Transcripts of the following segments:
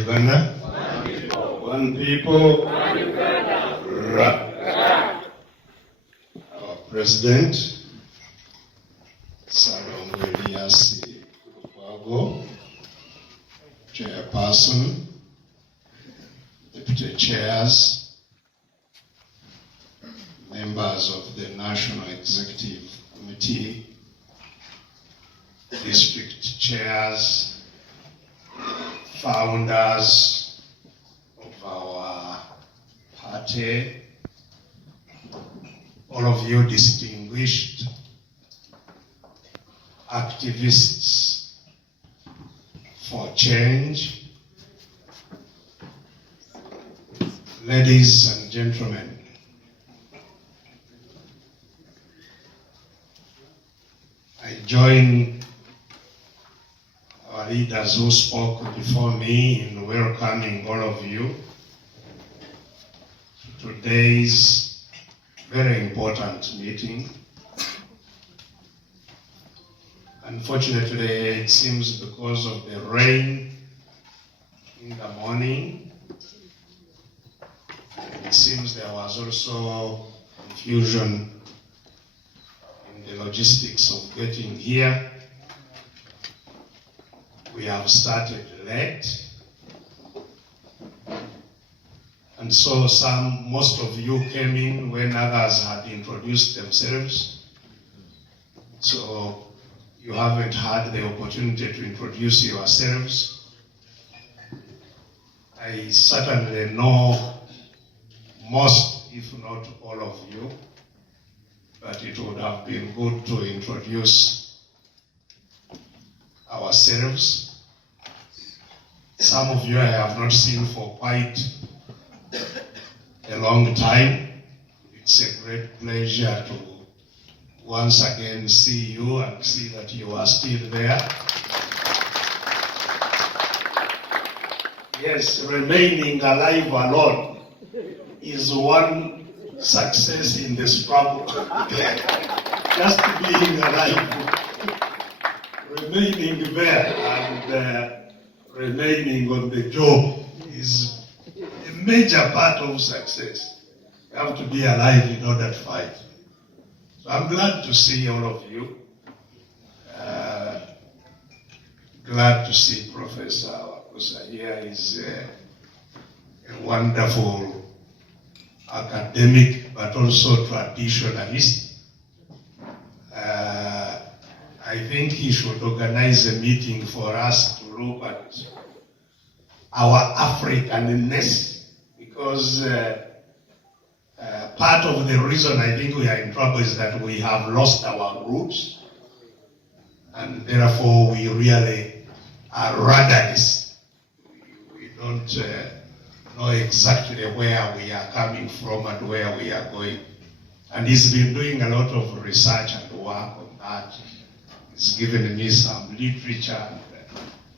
Uganda. One people. Our President, Salom Elias Kwago, Chairperson, Deputy Chairs, members of the National Executive Committee, district chairs, founders of our party, all of you distinguished activists for change, ladies and gentlemen, I join our leaders who spoke before me in welcoming all of you to today's very important meeting. Unfortunately, it seems because of the rain in the morning, it seems there was also confusion in the logistics of getting here. We have started late, and so most of you came in when others had introduced themselves. So you haven't had the opportunity to introduce yourselves. I certainly know most, if not all of you, but it would have been good to introduce ourselves. Some of you I have not seen for quite a long time. It's a great pleasure to once again see you and see that you are still there. Yes, remaining alive alone is one success in the struggle. Just being alive, remaining there and remaining on the job is a major part of success. You have to be alive in order to fight. So I'm glad to see all of you. Glad to see Professor Wakusa here. He's a wonderful academic, but also traditionalist. I think he should organize a meeting for us to look at our Africanness, because part of the reason I think we are in trouble is that we have lost our roots, and therefore we really are rudderless. We don't know exactly where we are coming from and where we are going. And he's been doing a lot of research and work on that. He's given me some literature.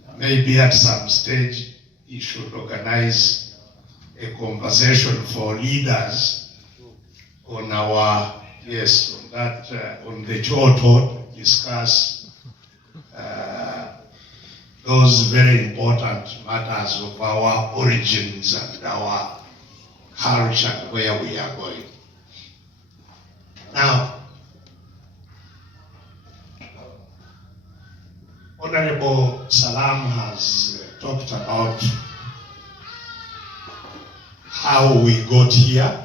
And maybe at some stage he should organize a conversation for leaders on our, yes, on that, on the Choto, discuss those very important matters of our origins and our culture and where we are going. Now, Honorable Salam has talked about how we got here,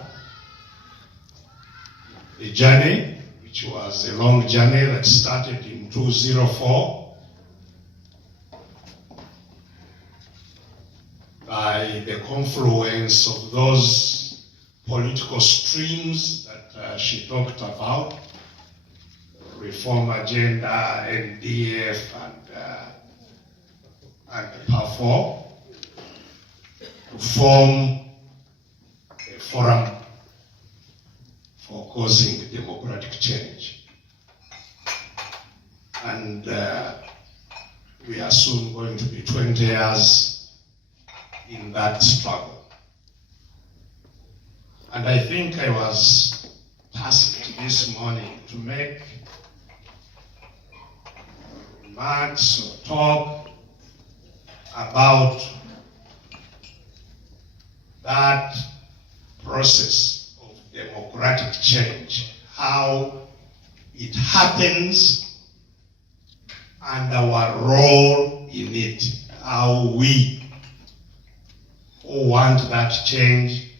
the journey, which was a long journey that started in 2004 by the confluence of those political streams that she talked about, reform agenda, NDF, and PAFO, to form a forum for causing democratic change. And we are soon going to be 20 years in that struggle. And I think I was tasked this morning to make remarks or talk about that process of democratic change, how it happens, and our role in it, how we who want that change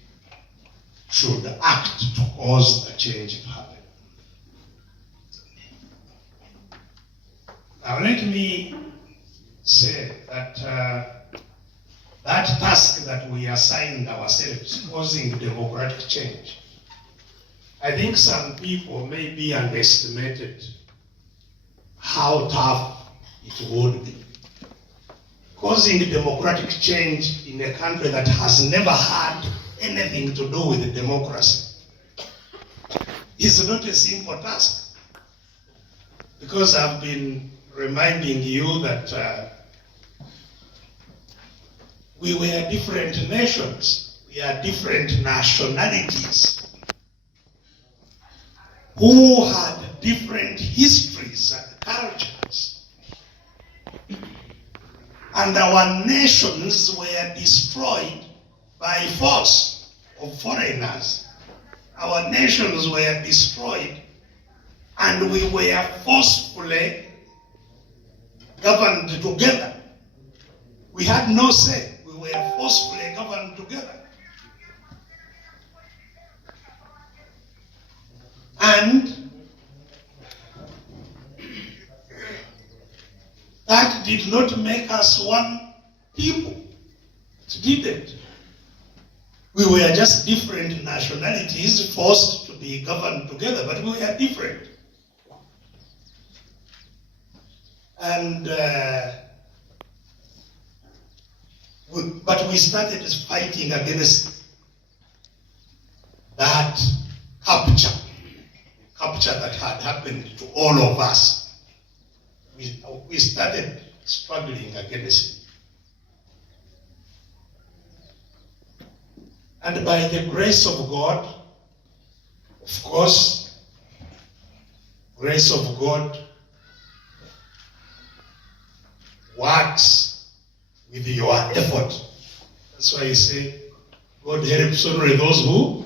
should act to cause the change to happen. Now let me say that that task that we assigned ourselves, causing democratic change, I think some people maybe underestimated how tough it would be. Causing democratic change in a country that has never had anything to do with democracy is not a simple task. Because I've been reminding you that we were different nations, we are different nationalities who had different histories and cultures. And our nations were destroyed by force of foreigners. Our nations were destroyed and we were forcefully governed together. We had no say. We were forcefully governed together. And that did not make us one people. It didn't. We were just different nationalities forced to be governed together, but we were different. And but we started fighting against that capture that had happened to all of us. We started struggling against it. And by the grace of God, of course, grace of God works with your effort. That's why I say, God helps only those who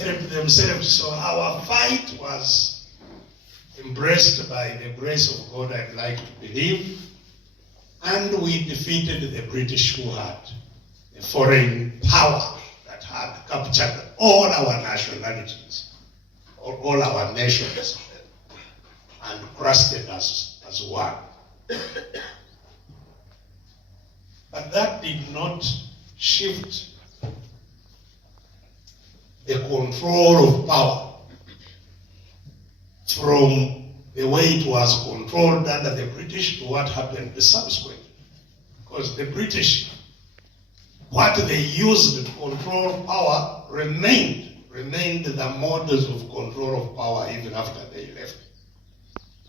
help themselves. So our fight was embraced by the grace of God, I'd like to believe, and we defeated the British, who had a foreign power that had captured all our nationalities, or all our nations, and crusted us as one. But that did not shift the control of power from the way it was controlled under the British to what happened subsequently. Because the British, what they used to control power remained the models of control of power even after they left.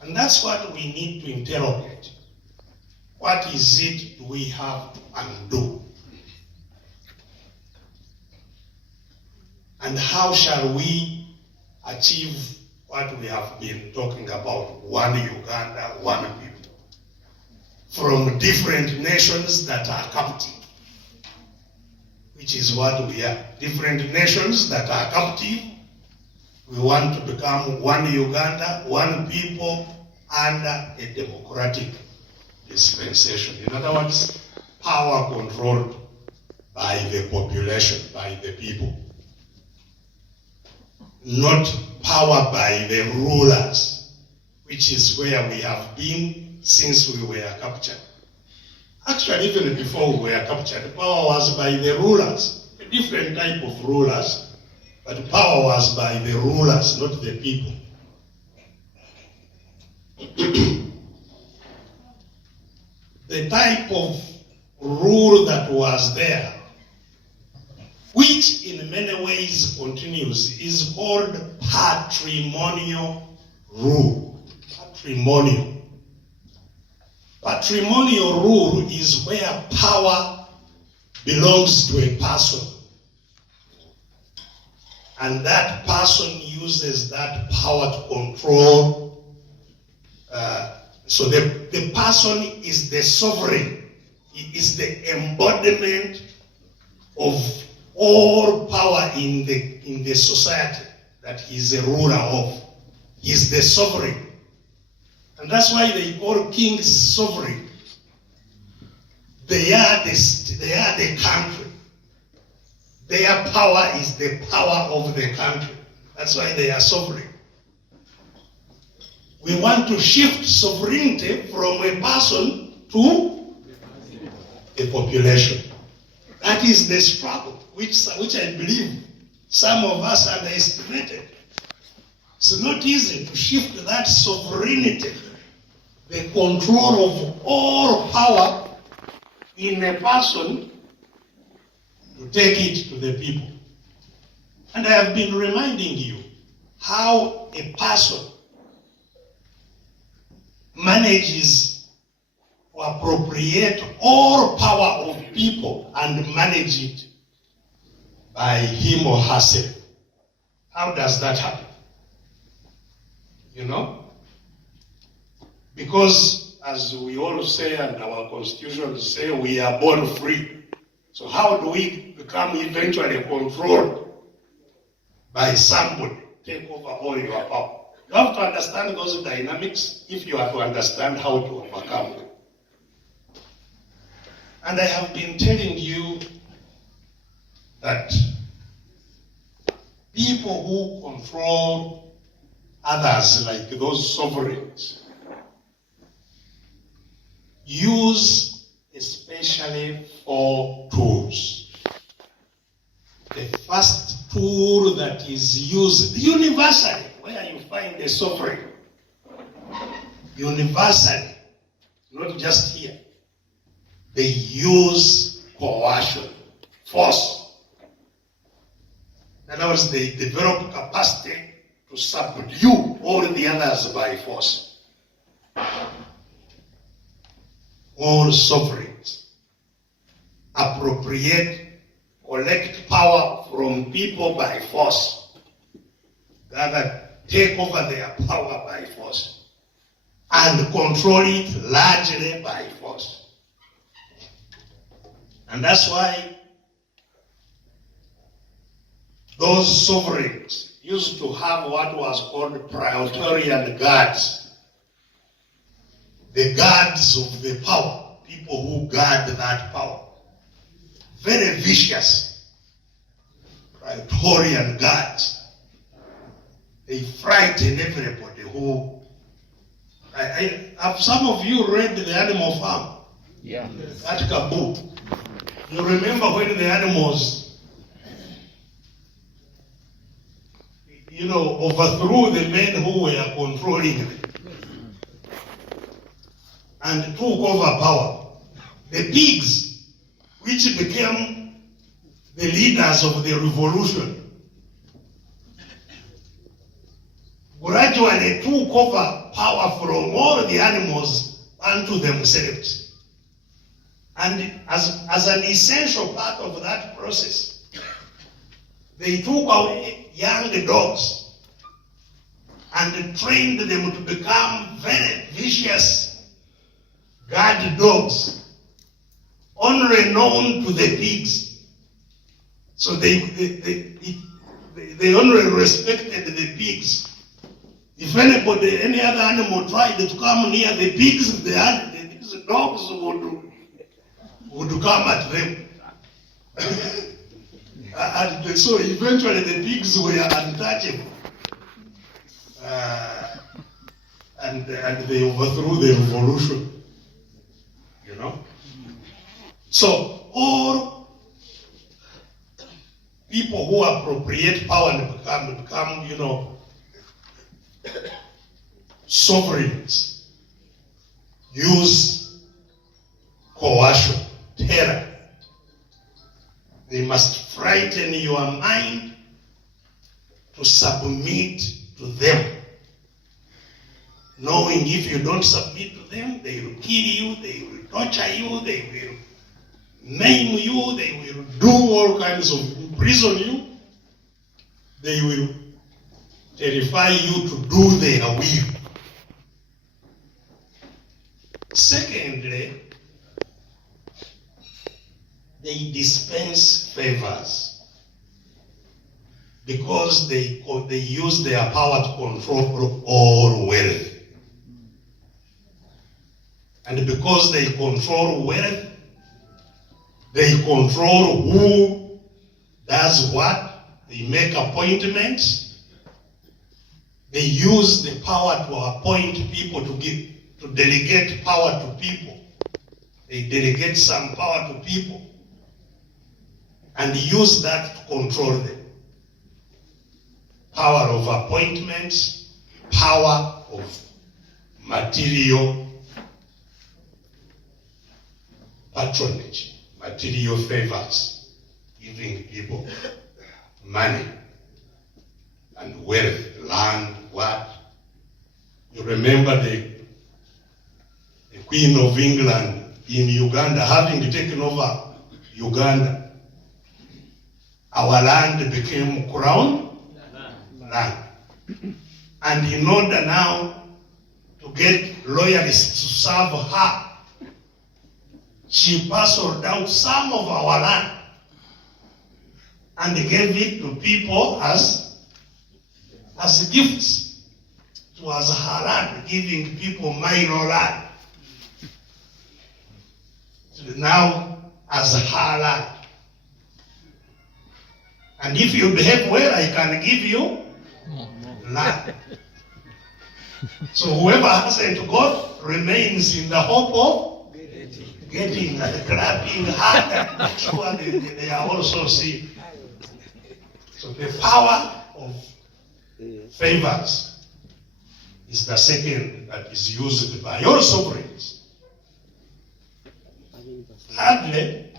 And that's what we need to interrogate. What is it do we have to undo? And how shall we achieve what we have been talking about, one Uganda, one people, from different nations that are captive, which is what we are, different nations that are captive. We want to become one Uganda, one people, under a democratic dispensation. In other words, power controlled by the population, by the people. Not power by the rulers, which is where we have been since we were captured. Actually, even before we were captured, power was by the rulers, a different type of rulers, but power was by the rulers, not the people. The type of rule that was there, which in many ways continues, is called patrimonial rule. Patrimonial. Patrimonial rule is where power belongs to a person. And that person uses that power to control. So the person is the sovereign. He is the embodiment of all power in the society that he is a ruler of. He is the sovereign. And that's why they call kings sovereign. They are the country. Their power is the power of the country. That's why they are sovereign. We want to shift sovereignty from a person to a population. That is the struggle, which I believe some of us underestimated. It's not easy to shift that sovereignty, the control of all power in a person, to take it to the people. And I have been reminding you how a person manages to appropriate all power of people and manage it by him or herself. How does that happen? You know? Because as we all say and our constitutions say, we are born free. So how do we become eventually controlled by somebody, take over all your power? You have to understand those dynamics if you are to understand how to overcome them. And I have been telling you that people who control others, like those sovereigns, use especially 4 tools. The first tool that is used universally, where you find a sovereign, universally, not just here, they use coercion, force. In other words, they develop capacity to subdue all the others by force. All sovereigns appropriate, collect power from people by force. Rather, take over their power by force and control it largely by force. And that's why those sovereigns used to have what was called Praetorian guards. The guards of the power, people who guard that power. Very vicious Praetorian guards. They frighten everybody who... have some of you read The Animal Farm? Yeah. That Kabu. You remember when the animals, overthrew the men who were controlling them and took over power. The pigs, which became the leaders of the revolution, gradually took over power from all the animals unto themselves. And as an essential part of that process, they took away young dogs and trained them to become very vicious guard dogs, only known to the pigs. So they only respected the pigs. If any other animal tried to come near the pigs, the dogs would come at them. And so eventually the pigs were untouchable. And they overthrew the revolution. So all people who appropriate power and become sovereigns use coercion, terror. They must frighten your mind to submit to them, knowing if you don't submit to them, they will kill you, they will torture you, they will maim you, they will do all kinds of imprison you, they will terrify you to do their will. Secondly, they dispense favors because they use their power to control all wealth. And because they control wealth, they control who does what, they make appointments, they use the power to appoint people, to delegate power to people. They delegate some power to people and use that to control them. Power of appointments, power of material patronage, material favors, giving people money and wealth, land, what? You remember the Queen of England in Uganda, having taken over Uganda, our land became crown land. And in order now to get loyalists to serve her, she parceled out some of our land and gave it to people as gifts. It was her land, giving people minor land. Now as her land. And if you behave well, I can give you land. So whoever hasn't got remains in the hope of getting and clapping hard and make sure they are also seen. So the power of favors is the second that is used by all sovereigns. Thirdly,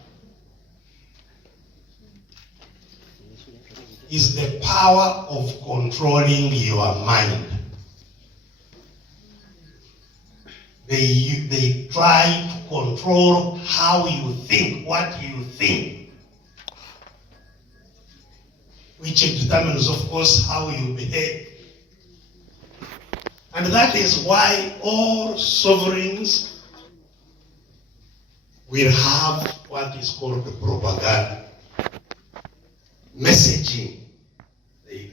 is the power of controlling your mind. They try to control how you think, what you think, which determines, of course, how you behave. And that is why all sovereigns will have what is called propaganda, messaging. They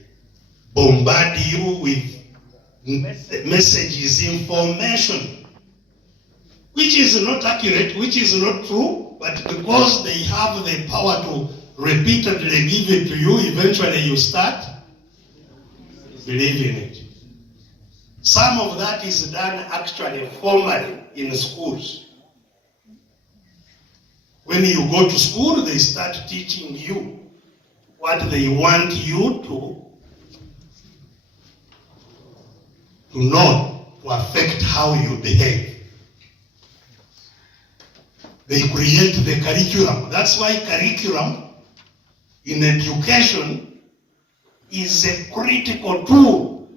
bombard you with messages, information, which is not accurate, which is not true, but because they have the power to repeatedly give it to you, eventually you start believing it. Some of that is done actually formally in schools. When you go to school, they start teaching you what they want you to know, to affect how you behave. They create the curriculum. That's why curriculum in education is a critical tool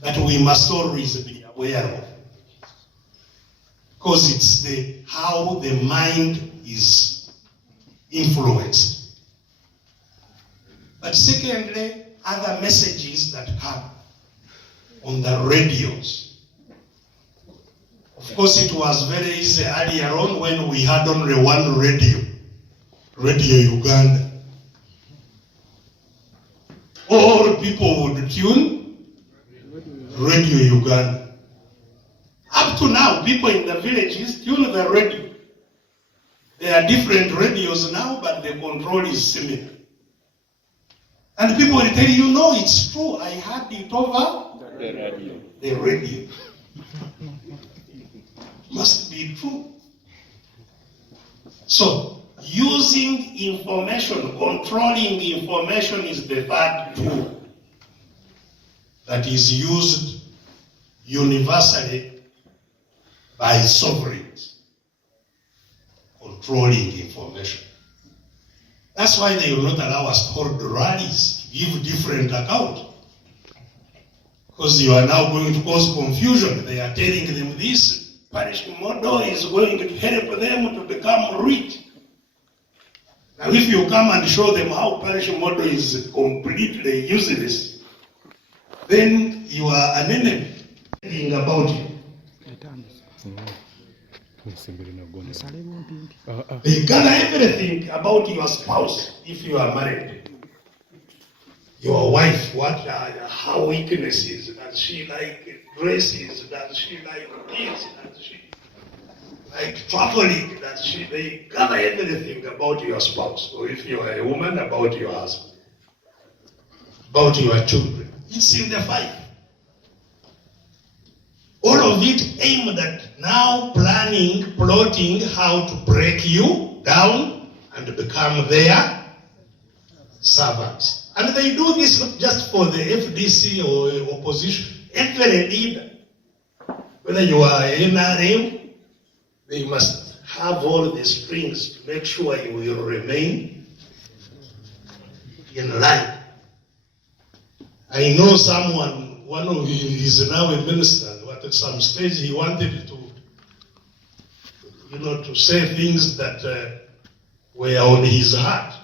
that we must always be aware of. Because it's how the mind is influenced. But secondly, other messages that come on the radios. Of course, it was very easy earlier on when we had only one radio, Radio Uganda. All people would tune Radio Uganda. Up to now, people in the villages tune the radio. There are different radios now, but the control is similar. And people will tell you, no, it's true. I heard it over the radio. The radio. Must be true. So, using information, controlling information is the third tool that is used universally by sovereigns, controlling information. That's why they will not allow us to hold rallies, to give different account. Because you are now going to cause confusion. They are telling them this parish model is going to help them to become rich. Now if you come and show them how parish model is completely useless, then you are an enemy. Thinking about it. They gather everything about your spouse if you are married. Your wife, what are her weaknesses? Does she like dresses? Does she like kids? Does she like traveling? They gather everything about your spouse. Or if you are a woman, about your husband, about your children. It's in the file. All of it aimed at now planning, plotting how to break you down and become their servants. And they do this not just for the FDC or opposition. Every leader, whether you are NRM, they must have all the strings to make sure you will remain in line. I know someone, one of is now a minister, but at some stage he wanted to, to say things that were on his heart.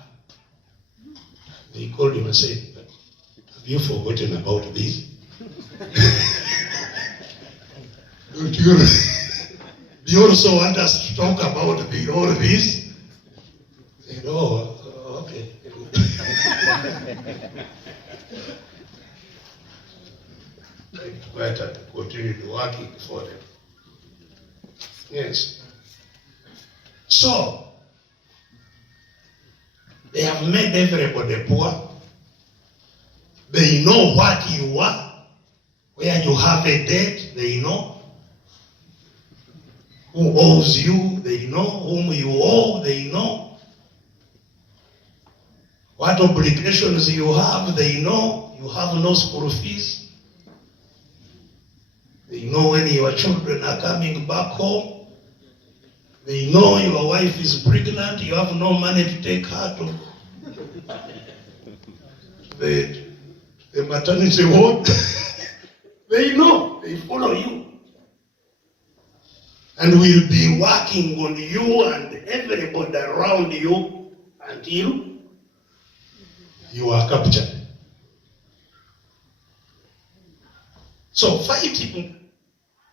They called him and said, have you forgotten about this? Do you also want us to talk about all this? He said, oh, okay. Better continue working for them. Yes. So, they have made everybody poor. They know what you are. Where you have a debt, they know. Who owes you, they know. Whom you owe, they know. What obligations you have, they know. You have no school fees. They know when your children are coming back home. They know your wife is pregnant. You have no money to take her to the maternity ward. They know. They follow you. And will be working on you and everybody around you until you are captured. So fighting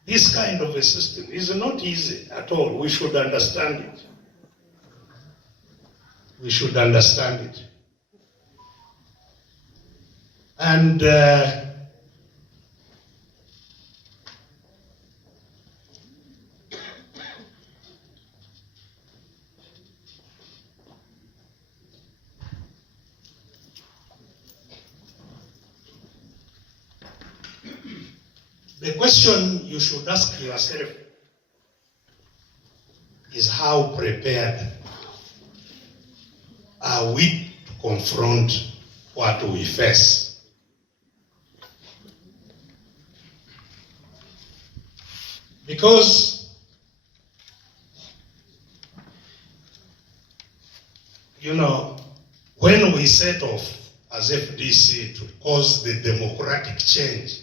this kind of a system is not easy at all. We should understand it. We should understand it. And the question you should ask yourself is how prepared are we to confront what we face? Because, when we set off as FDC to cause the democratic change,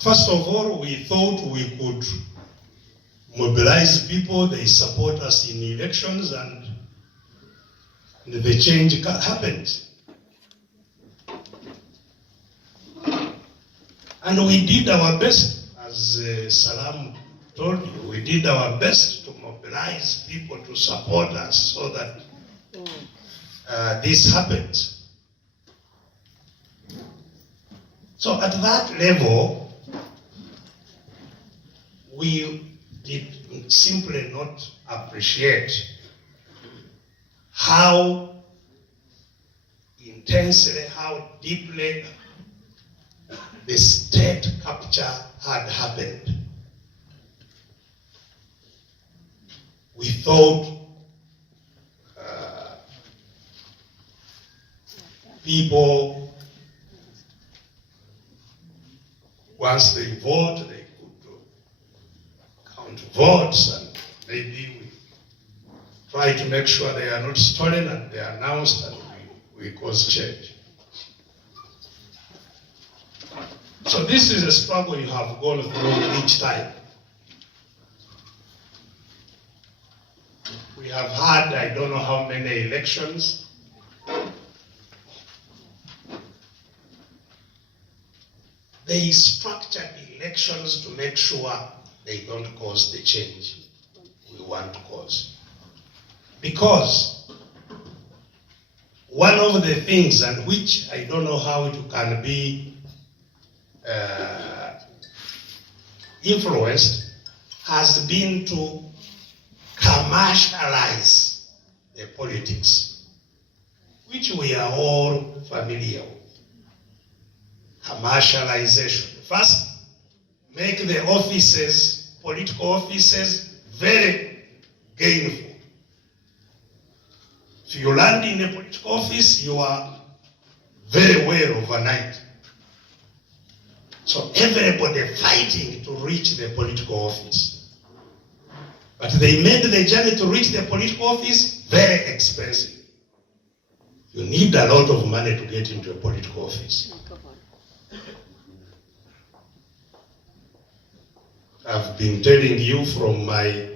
first of all, we thought we could mobilize people, they support us in elections, and the change happened. And we did our best, as Salam told you, we did our best to mobilize people to support us so that this happened. So at that level, we did simply not appreciate how intensely, how deeply the state capture had happened. We thought people, once they vote, they could count votes, and maybe we try to make sure they are not stolen and they are announced, and we cause change. So this is a struggle you have gone through each time. We have had, I don't know how many elections. They structured elections to make sure they don't cause the change we want to cause. Because one of the things, and which I don't know how it can be influenced, has been to commercialize the politics, which we are all familiar with. Commercialization. First, make the offices, political offices, very gainful. If you land in a political office, you are very well overnight. So everybody fighting to reach the political office. But they made the journey to reach the political office very expensive. You need a lot of money to get into a political office. I've been telling you from my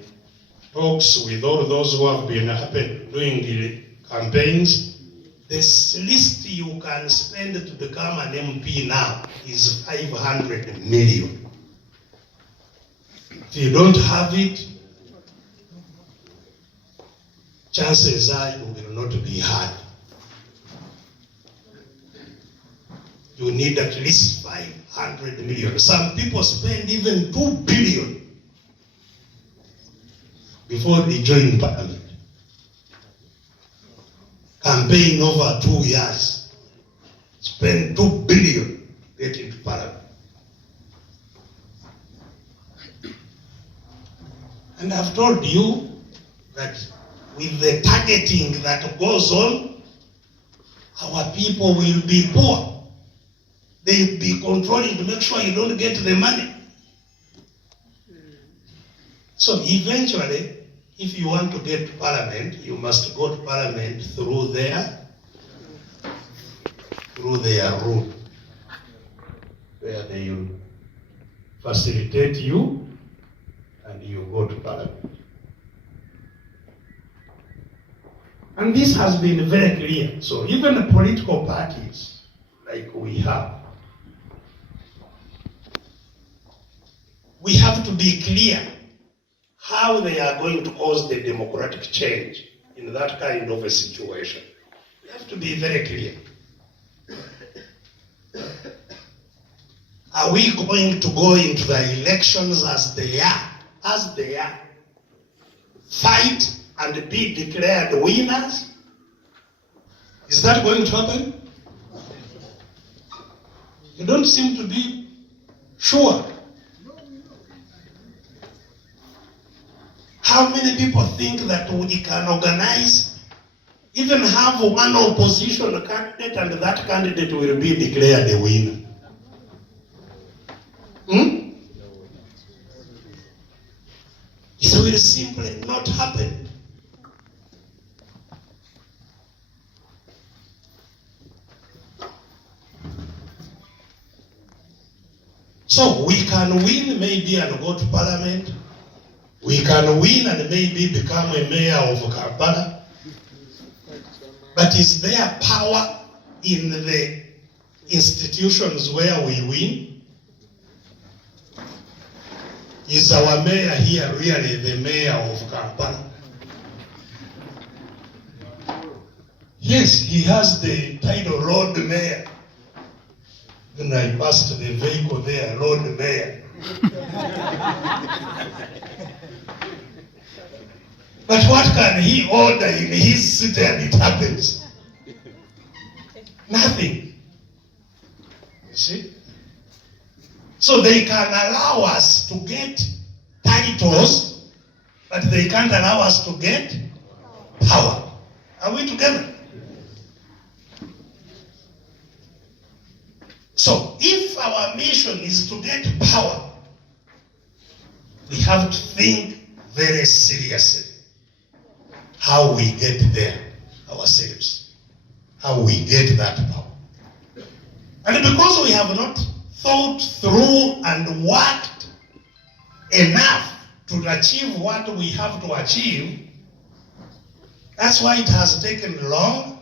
talks with all those who have been doing the campaigns, the least you can spend to become an MP now is 500 million. If you don't have it, chances are you will not be heard. You need at least 500 million. Some people spend even 2 billion before they join parliament. Campaign over 2 years. Spend 2 billion getting to parliament. And I've told you that with the targeting that goes on, our people will be poor. They will be controlling to make sure you don't get the money. So eventually, if you want to get to parliament, you must go to parliament through their route, where they will facilitate you and you go to parliament. And this has been very clear. So even the political parties like we have to be clear how they are going to cause the democratic change in that kind of a situation. We have to be very clear. Are we going to go into the elections as they are, fight and be declared winners? Is that going to happen? You don't seem to be sure. How many people think that we can organize, even have one opposition candidate, and that candidate will be declared a winner? It will simply not happen. So we can win maybe and go to parliament. We can win and maybe become a mayor of Kampala. But is there power in the institutions where we win? Is our mayor here really the mayor of Kampala? Yes, he has the title Lord Mayor. When I passed the vehicle there, Lord Mayor. But what can he order in his city and it happens? Nothing. You see? So they can allow us to get titles, but they can't allow us to get power. Are we together? So if our mission is to get power, we have to think very seriously how we get there ourselves, how we get that power. And because we have not thought through and worked enough to achieve what we have to achieve, that's why it has taken long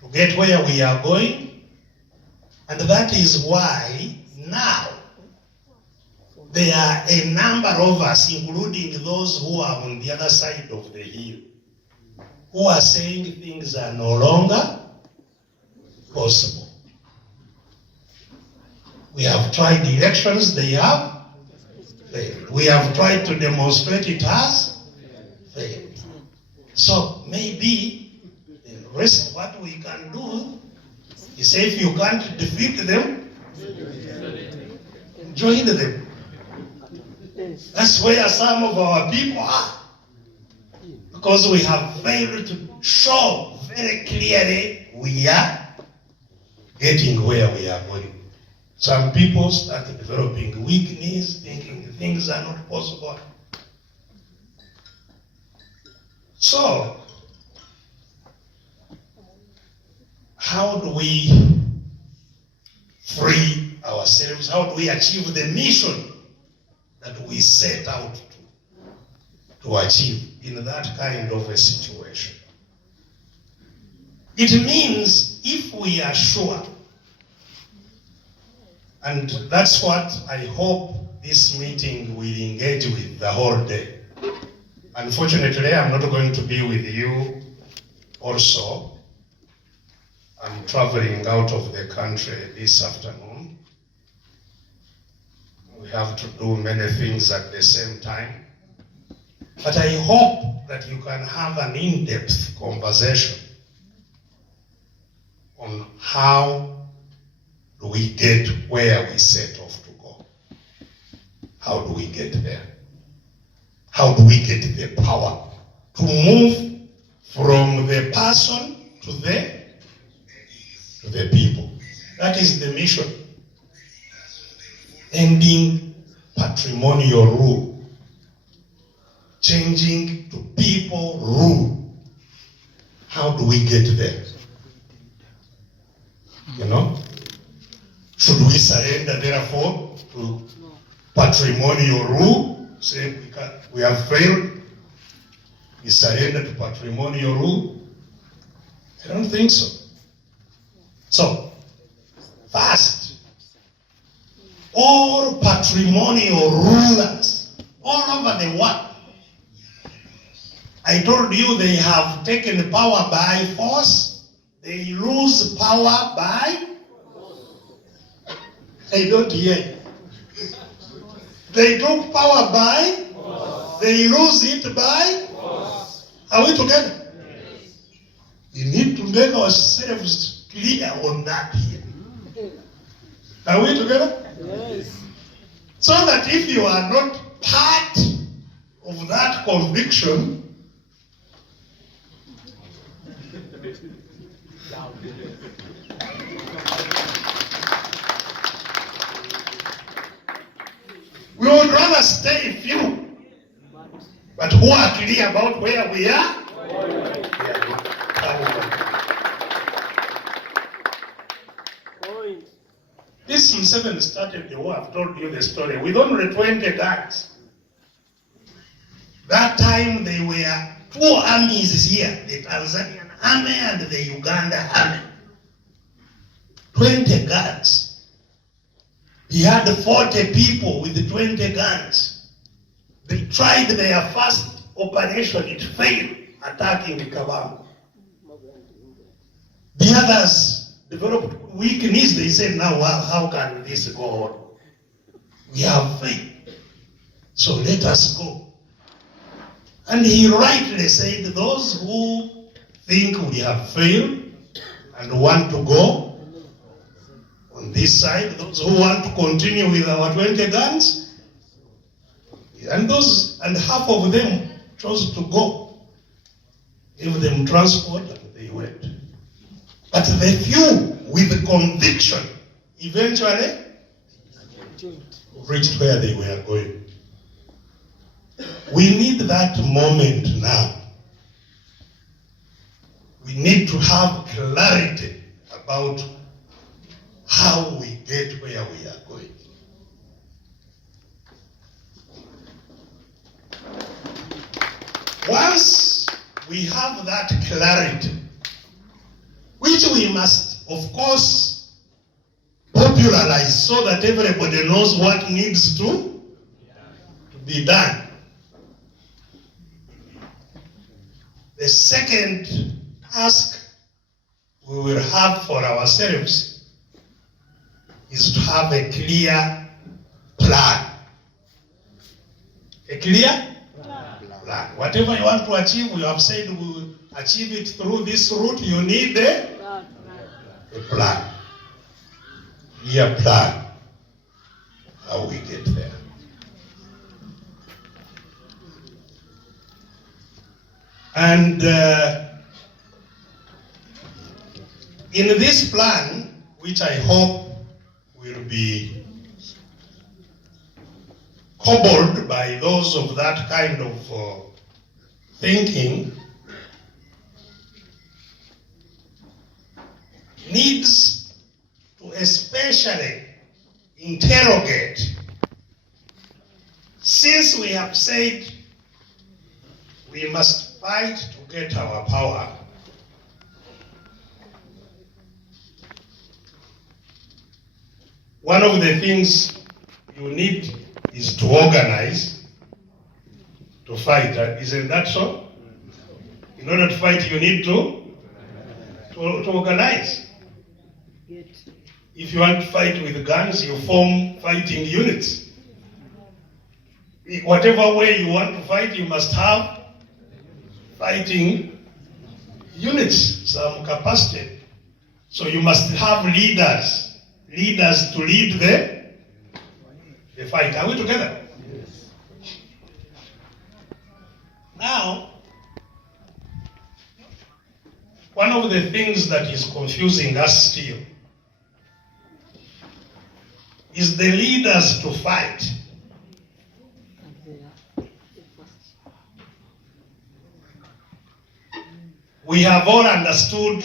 to get where we are going. And that is why Now, there are a number of us, including those who are on the other side of the hill, who are saying things are no longer possible. We have tried elections, they have failed. We have tried to demonstrate, it has failed. So maybe the rest, what we can do is say, if you can't defeat them, join them. That's where some of our people are. Because we have failed to show very clearly we are getting where we are going. Some people start developing weakness, thinking things are not possible. So, how do we free ourselves? How do we achieve the mission that we set out to achieve in that kind of a situation? It means if we are sure, and that's what I hope this meeting will engage with the whole day. Unfortunately, I'm not going to be with you also. I'm traveling out of the country this afternoon. We have to do many things at the same time. But I hope that you can have an in-depth conversation on how do we get where we set off to go. How do we get there? How do we get the power to move from the person to the people? That is the mission. Ending patrimonial rule. Changing to people rule. How do we get there? You know? Should we surrender, therefore, to patrimonial rule? Say we have failed. We surrender to patrimonial rule? I don't think so. So, first, all patrimonial rulers all over the world, I told you they have taken power by force. They lose power by... I don't hear you. They took power by... They lose it by... Are we together? We need to make ourselves clear on that here. Are we together? Yes. So that if you are not part of that conviction, we would rather stay few, but who are clear about where we are? This Museveni started the war. I've told you the story. With only 20 guns. That time there were two armies here, the Tanzanian army and the Uganda army. 20 guns. He had 40 people with 20 guns. They tried their first operation, it failed, attacking Kabam. The others developed weakness. They said, now how can this go on? We have faith. So let us go. And he rightly said, those who think we have failed and want to go on this side, those who want to continue with our 20 guns, and half of them chose to go. Give them transport and they went. But the few with conviction eventually reached where they were going. We need that moment now. We need to have clarity about how we get where we are going. Once we have that clarity, which we must, of course, put popularized so that everybody knows what needs to be done. The second task we will have for ourselves is to have a clear plan. A clear plan. Whatever you want to achieve, you have said we will achieve it through this route, you need a plan. Clear plan. How we get there. And in this plan, which I hope will be cobbled by those of that kind of thinking, needs to especially interrogate, since we have said we must fight to get our power, one of the things you need is to organize to fight. Isn't that so? In order to fight, you need to organize. If you want to fight with guns, you form fighting units. Whatever way you want to fight, you must have fighting units, some capacity. So you must have leaders to lead the fight. Are we together? Yes. Now, one of the things that is confusing us still is the leaders to fight. We have all understood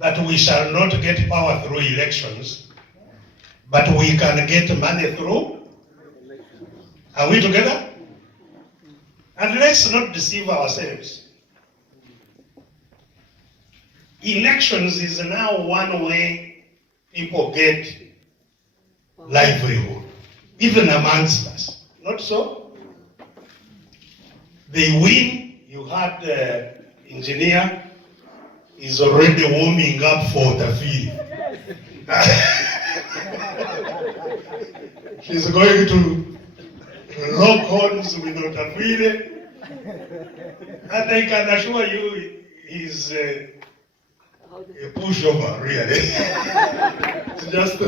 that we shall not get power through elections, but we can get money through. Are we together? And let's not deceive ourselves. Elections is now one way people get livelihood, even amongst us. Not so? They win. You had the engineer is already warming up for the field. He's going to lock horns with Otafile, and I can assure you he's a pushover, really. It's just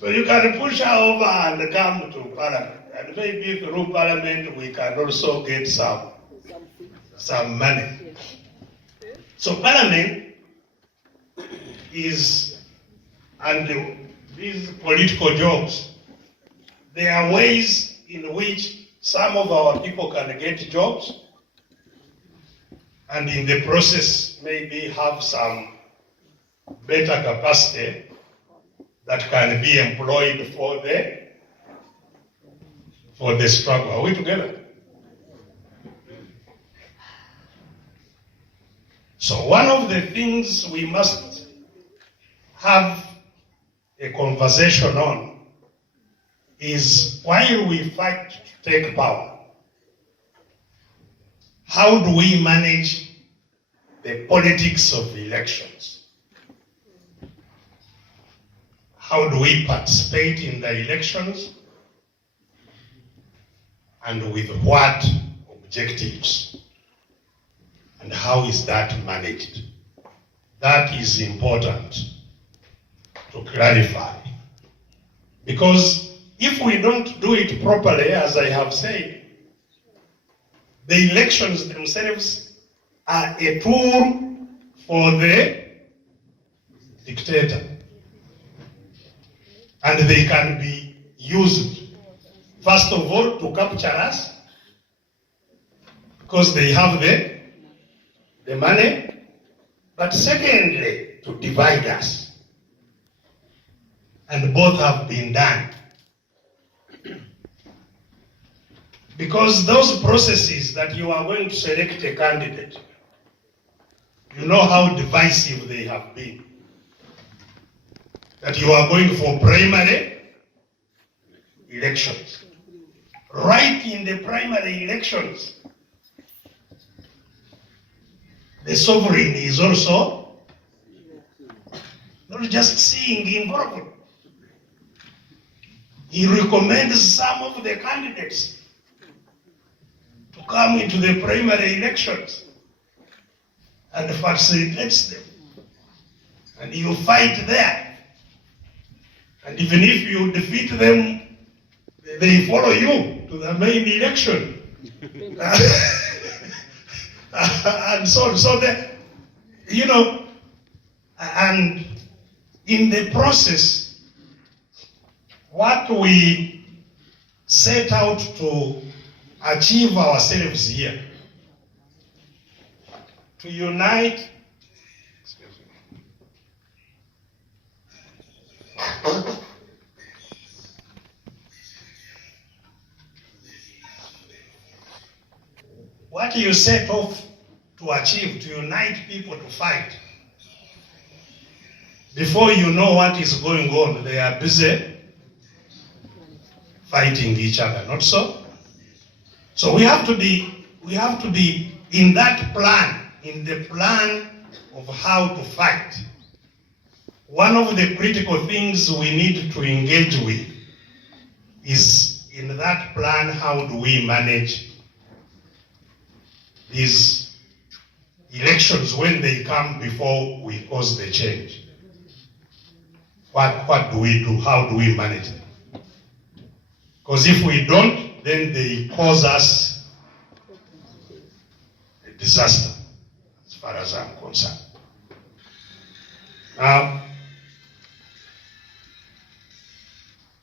so you can push her over and come to Parliament, and maybe through Parliament we can also get some money. So Parliament is, and these political jobs, there are ways in which some of our people can get jobs and in the process maybe have some better capacity that can be employed for the struggle. Are we together? So one of the things we must have a conversation on is, while we fight to take power, how do we manage the politics of elections? How do we participate in the elections? And with what objectives? And how is that managed? That is important to clarify. Because if we don't do it properly, as I have said, the elections themselves are a tool for the dictator. And they can be used, first of all, to capture us, because they have the money, but secondly, to divide us. And both have been done. Because those processes that you are going to select a candidate, You know how divisive they have been. That you are going for primary elections. Right in the primary elections, the sovereign is also not just seeing involved. He recommends some of the candidates to come into the primary elections and facilitates them. And you fight there. And even if you defeat them, they follow you to the main election. And so that, you know, and in the process, what we set out to achieve ourselves here, to unite, what you set off to achieve, to unite people to fight. Before you know what is going on, they are busy fighting each other, not so? So we have to be in that plan, in the plan of how to fight. One of the critical things we need to engage with is in that plan, how do we manage these elections when they come before we cause the change? What do we do? How do we manage them? Because if we don't, then they cause us a disaster, as far as I'm concerned.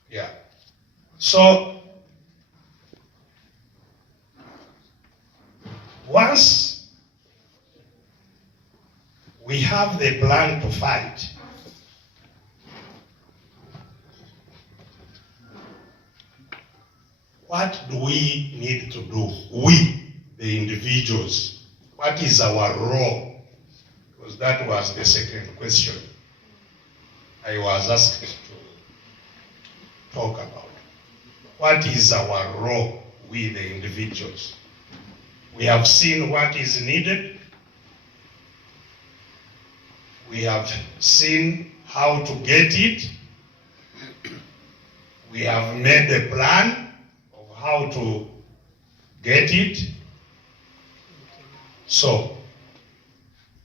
Yeah. So, once we have the plan to fight, what do we need to do? We, the individuals, what is our role? Because that was the second question I was asked to talk about. What is our role, we the individuals? We have seen what is needed. We have seen how to get it. We have made a plan of how to get it. So,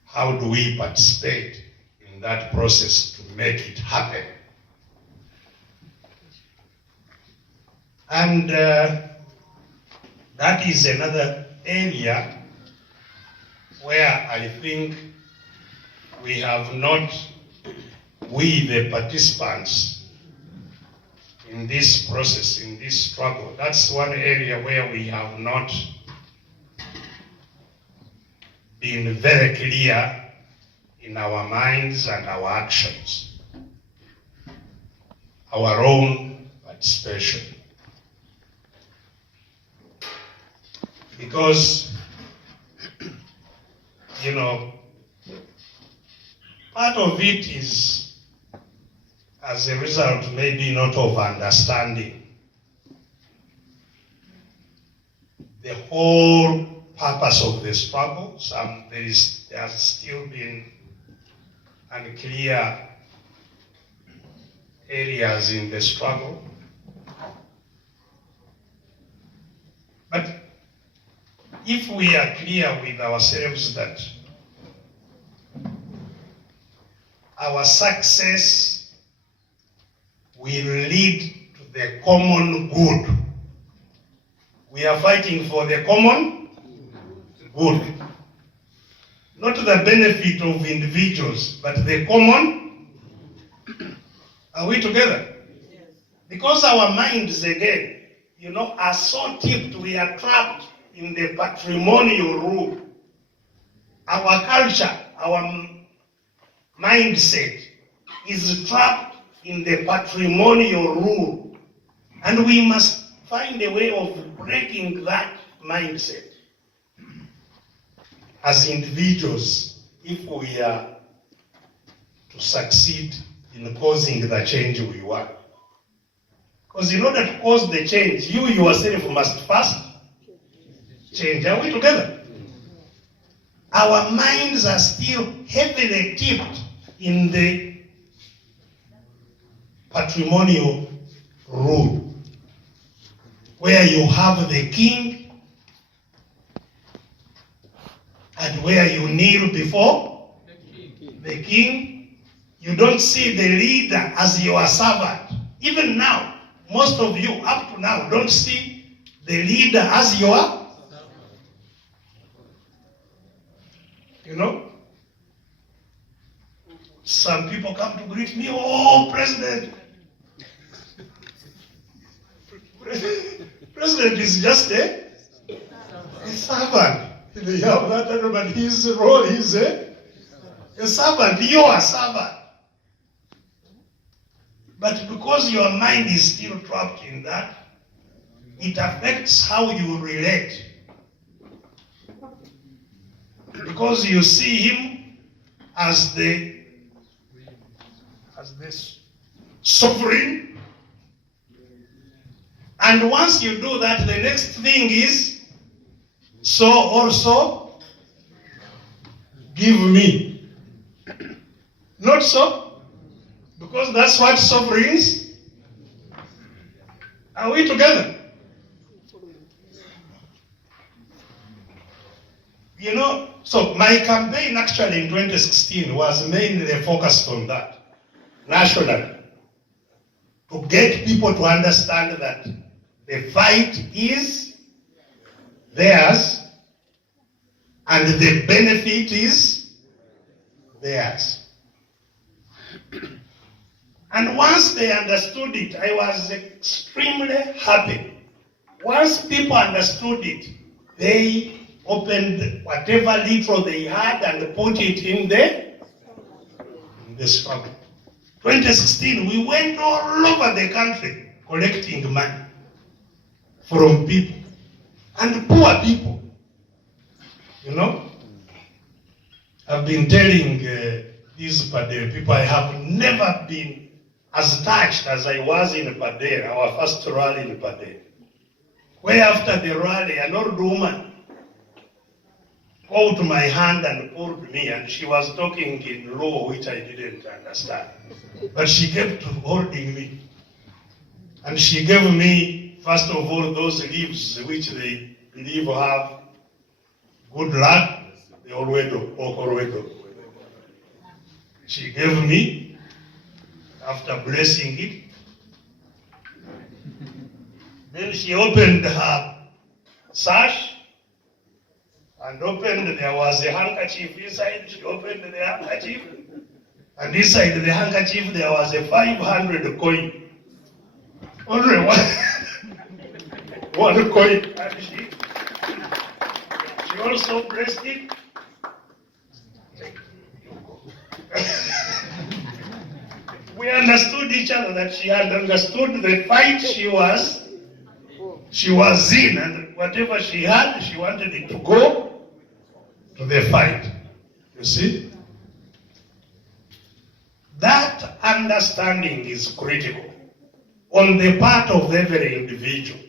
how do we participate in that process to make it happen? And that is another area where I think we have not, we the participants in this process, in this struggle, that's one area where we have not been very clear in our minds and our actions, our own participation. Because, you know, part of it is as a result maybe not of understanding the whole purpose of the struggle. There has still been unclear areas in the struggle. But if we are clear with ourselves that our success will lead to the common good, we are fighting for the common good. Not the benefit of individuals, but the common. Are we together? Yes. Because our minds, again, you know, are so tipped, we are trapped in the patrimonial rule. Our culture, our mindset is trapped in the patrimonial rule. And we must find a way of breaking that mindset as individuals if we are to succeed in causing the change we want. Because in order to cause the change, you yourself must first change. Are we together? Our minds are still heavily tipped in the patrimonial rule, where you have the king and where you kneel before the king. You don't see the leader as your servant. Even now, most of you up to now don't see the leader as your, some people come to greet me, oh, President. President is just a servant. But his role is a servant. You are a servant. But because your mind is still trapped in that, it affects how you relate. Because you see him as the sovereign. And once you do that, the next thing is, so also give me. Not so? Because that's what sovereigns. Are we together? So my campaign actually in 2016 was mainly focused on that, nationally, to get people to understand that the fight is theirs and the benefit is theirs. And once they understood it, I was extremely happy. Once people understood it, they opened whatever little they had and put it in the struggle. 2016, we went all over the country collecting money from people and poor people. I've been telling these Padere people, I have never been as touched as I was in Padere, our first rally in Padere. Where after the rally, an old woman caught my hand and pulled me, and she was talking in law, which I didn't understand. But she kept holding me. And she gave me, first of all, those leaves which they believe have good luck. The Orwedo. She gave me, after blessing it. Then she opened her sash, and there was a handkerchief inside. She opened the handkerchief, and inside the handkerchief there was a 500 coin. Only one coin, and she also blessed it. We understood each other, that she had understood the fight she was in, and whatever she had, she wanted it to go to the fight. You see? That understanding is critical on the part of every individual.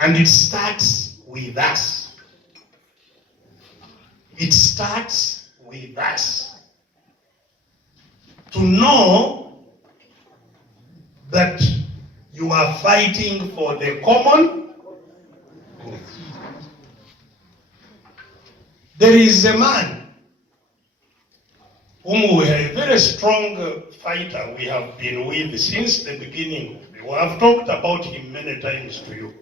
And it starts with us. It starts with us. To know that you are fighting for the common good. There is a man whom we are a very strong fighter we have been with since the beginning. We have talked about him many times to you.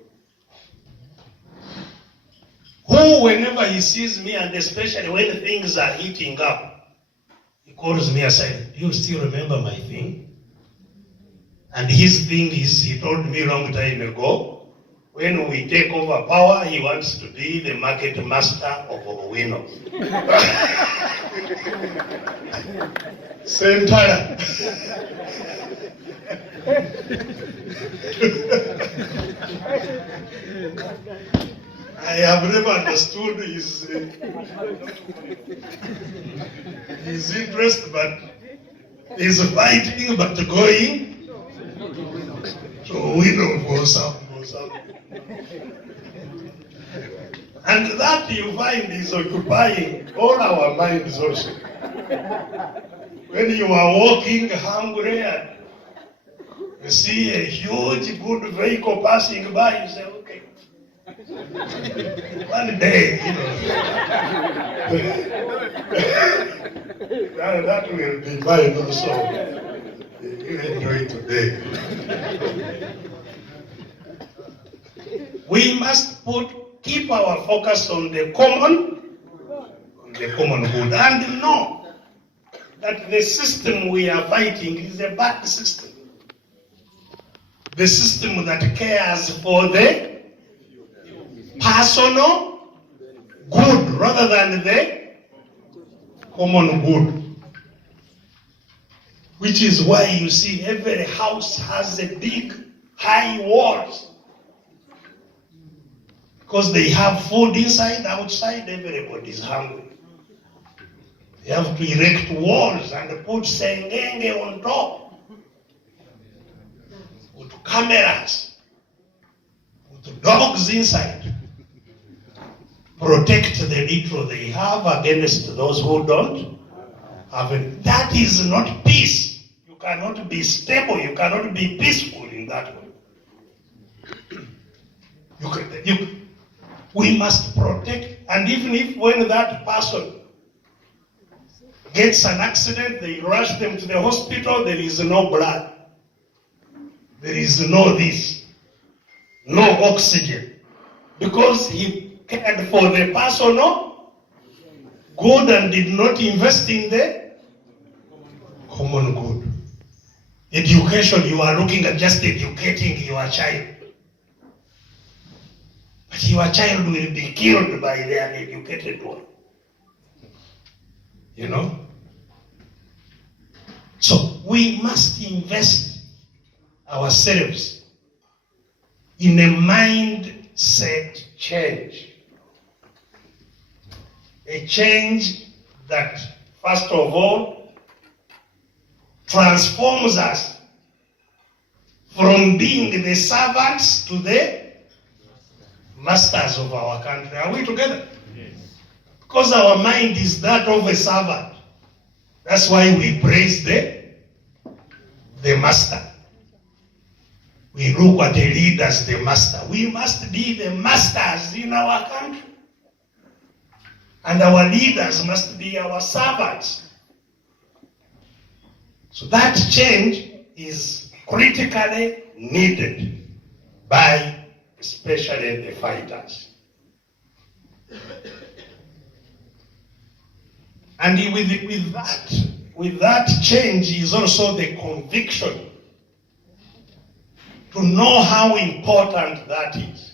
Who, whenever he sees me, and especially when things are heating up, he calls me aside. Do you still remember my thing? And his thing is, he told me a long time ago, when we take over power, he wants to be the market master of Owino. Same time. I have never understood his interest, but he's fighting, but going to win for some. And that you find is occupying all our minds also. When you are walking hungry and you see a huge good vehicle passing by, you say, okay. One day, that will be mine also. You enjoy today. We must keep our focus on the common good, and know that the system we are fighting is a bad system. The system that cares for the personal good rather than the common good. Which is why you see every house has a big, high walls. Because they have food inside, outside, everybody is hungry. They have to erect walls and put sengenge on top. Put cameras. Put dogs inside. Protect the little they have against those who don't have it. That is not peace. You cannot be stable. You cannot be peaceful in that way. We must protect, and even if when that person gets an accident, they rush them to the hospital, there is no blood. There is no this, no oxygen. Because he cared for the personal good and did not invest in the common good. Education, you are looking at just educating your child. But your child will be killed by the uneducated one. You know? So we must invest ourselves in a mindset change. A change that, first of all, transforms us from being the servants to the masters of our country. Are we together? Yes. Because our mind is that of a servant. That's why we praise the master. We look at the leader as the master. We must be the masters in our country. And our leaders must be our servants. So that change is critically needed by especially the fighters. And with that change is also the conviction to know how important that is.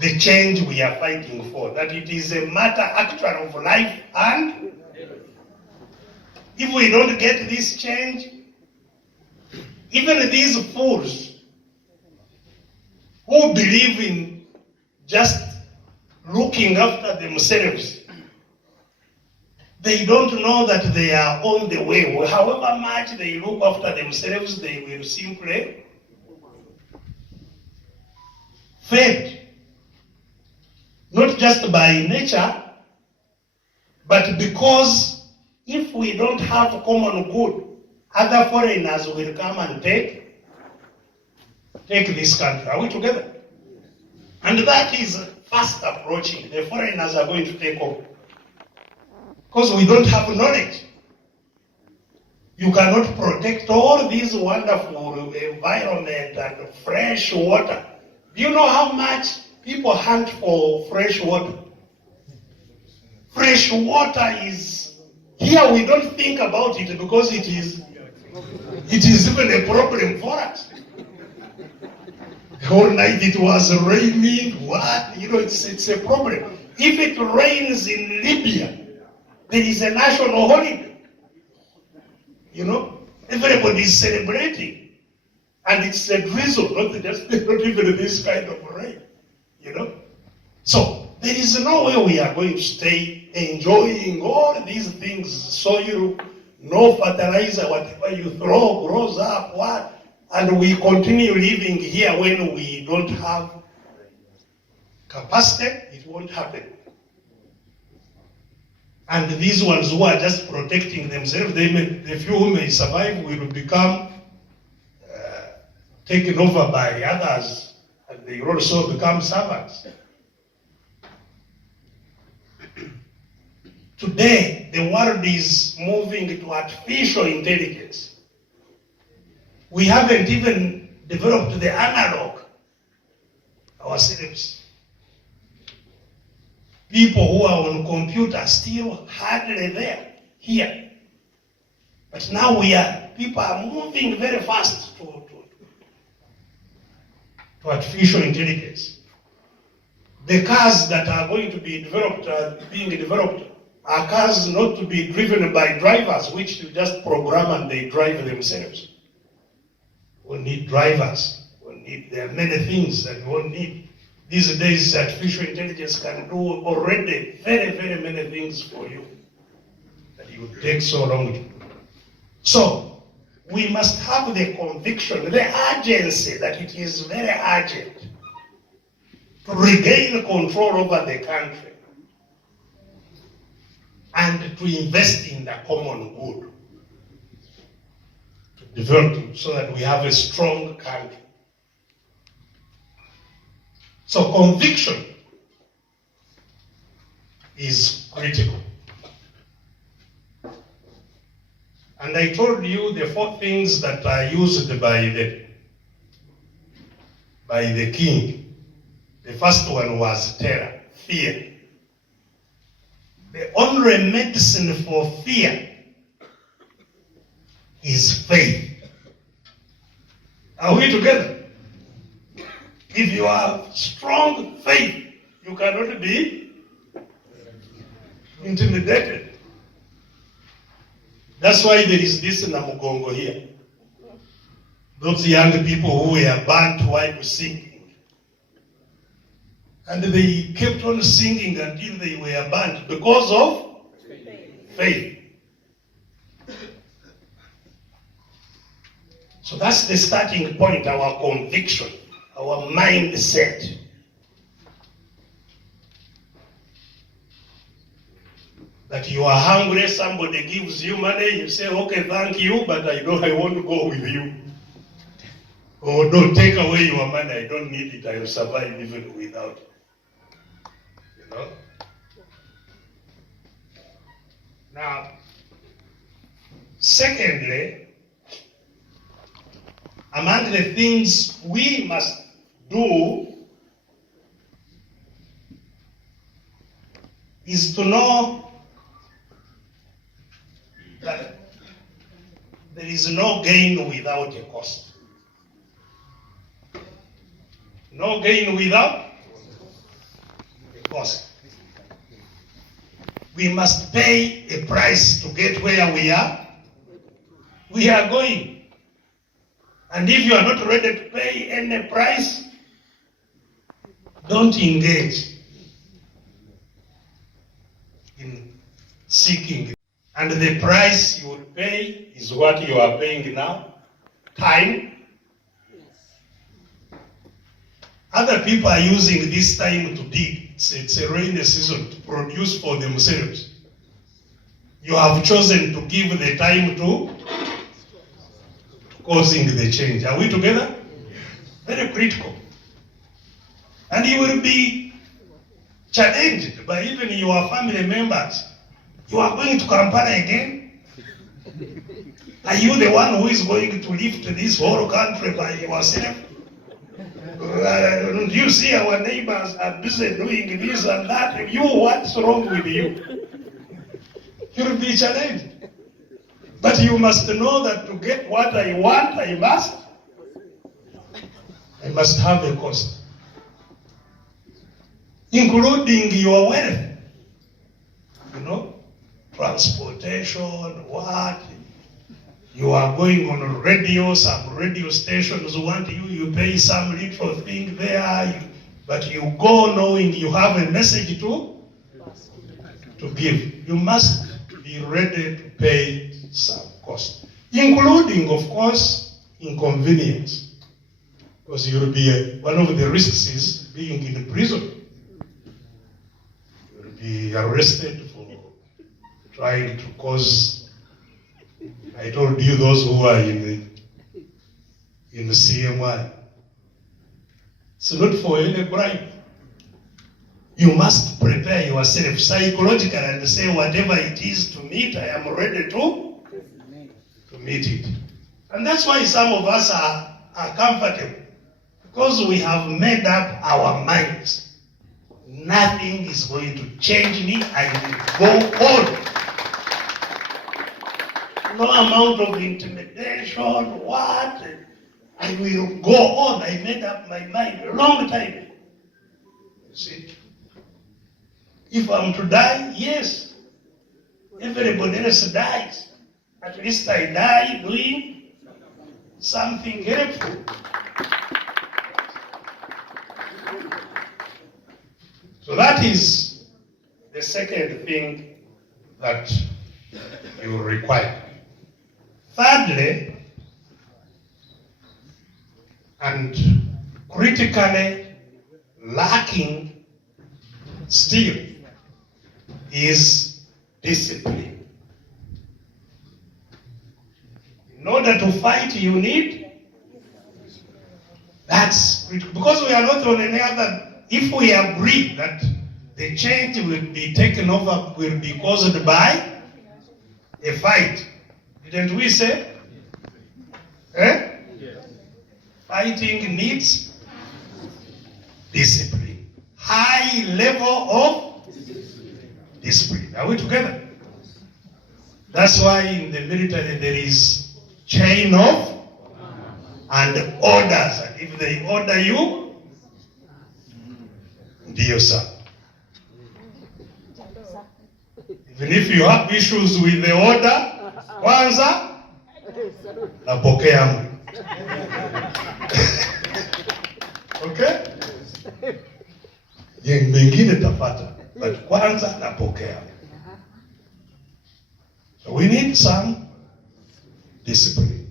The change we are fighting for, that it is a matter actual of life, and if we don't get this change, even these fools who believe in just looking after themselves, they don't know that they are on the way. However much they look after themselves, they will simply fade. Not just by nature, but because if we don't have common good, other foreigners will come and take this country. Are we together? And that is fast approaching. The foreigners are going to take over. Because we don't have knowledge. You cannot protect all these wonderful environment and fresh water. Do you know how much people hunt for fresh water? Fresh water is, here we don't think about it because it is even a problem for us. All night it was raining, it's a problem. If it rains in Libya, there is a national holiday. Everybody is celebrating. And it's a drizzle, not even this kind of rain. So there is no way we are going to stay enjoying all these things, soil, no fertilizer, whatever you throw grows up, what? And we continue living here when we don't have capacity, it won't happen. And these ones who are just protecting themselves, the few who may survive will become taken over by others, and they also become servants. Today, the world is moving to artificial intelligence. We haven't even developed the analog ourselves. People who are on computer still hardly there, here. But now people are moving very fast to artificial intelligence. The cars that are going to be being developed, are cars not to be driven by drivers, which you just program and they drive themselves. We need drivers. There are many things that we won't need. These days, artificial intelligence can do already very, very many things for you that it would take so long to do. So, we must have the conviction, the urgency that it is very urgent to regain control over the country and to invest in the common good, to develop it so that we have a strong country. So conviction is critical. And I told you the 4 things that are used by the king. The first one was terror, fear. The only medicine for fear is faith. Are we together? If you have strong faith, you cannot be intimidated. That's why there is this Namugongo here. Those young people who were burnt while singing. And they kept on singing until they were burnt because of faith. So that's the starting point, our conviction, our mindset. That you are hungry, somebody gives you money, you say, okay, thank you, but I want to go with you. Or don't take away your money, I don't need it, I will survive even without it. You know? Now, secondly, among the things we must do is to know that there is no gain without a cost. No gain without a cost. We must pay a price to get where we are. We are going. And if you are not ready to pay any price, don't engage in seeking. And the price you will pay is what you are paying now. Time. Other people are using this time to dig. It's a rainy season to produce for themselves. You have chosen to give the time to causing the change. Are we together? Very critical. And you will be challenged by even your family members. You are going to Kampala again? Are you the one who is going to lift this whole country by yourself? Do you see our neighbors are busy doing this and that? What's wrong with you? You'll be challenged. But you must know that to get what I want, I must have a cost. Including your wealth. You know? Transportation, what? You are going on radio, some radio stations want you, you pay some little thing there. but you go knowing you have a message to give. You must be ready to pay some cost, including, of course, inconvenience. Because you'll be, one of the risks is being in prison. You'll be arrested for trying to cause, I told you, those who are in the CMI. It's not for any bribe. You must prepare yourself psychologically and say, whatever it is to meet, I am ready to meet it. And that's why some of us are comfortable, because we have made up our minds. Nothing is going to change me. I will go on. No amount of intimidation, what? I will go on. I made up my mind a long time. You see? If I'm to die, yes. Everybody else dies. At least I die doing something helpful. So that is the second thing that you require. Thirdly, and critically lacking still, is discipline. In order to fight, you need, that's critical. Because we are not on any other, if we agree that the change will be taken over, will be caused by a fight, didn't we say? Eh? Yes. Fighting needs discipline. High level of discipline. Are we together? That's why in the military there is chain of and orders. And if they order you, dear sir. Even if you have issues with the order, kwanza napokea amri. Okay? Mengine tafata, but kwanza napokea. So we need some discipline.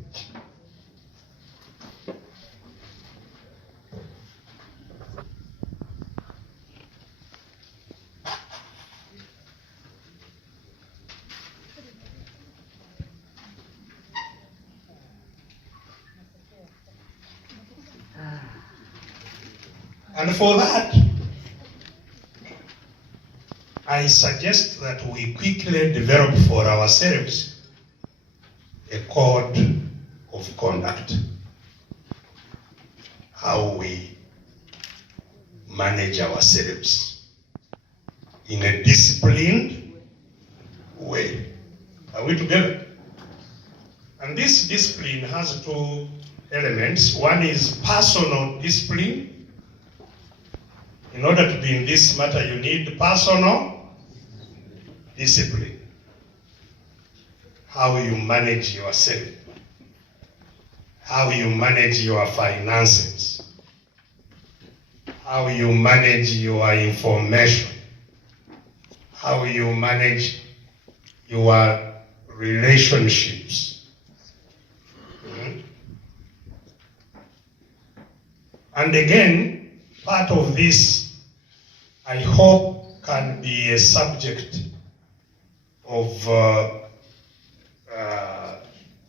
And for that, I suggest that we quickly develop for ourselves a code of conduct. How we manage ourselves in a disciplined way. Are we together? And this discipline has two elements. One is personal discipline. In order to be in this matter, you need personal discipline. How you manage yourself. How you manage your finances. How you manage your information. How you manage your relationships. And again, part of this, I hope, can be a subject of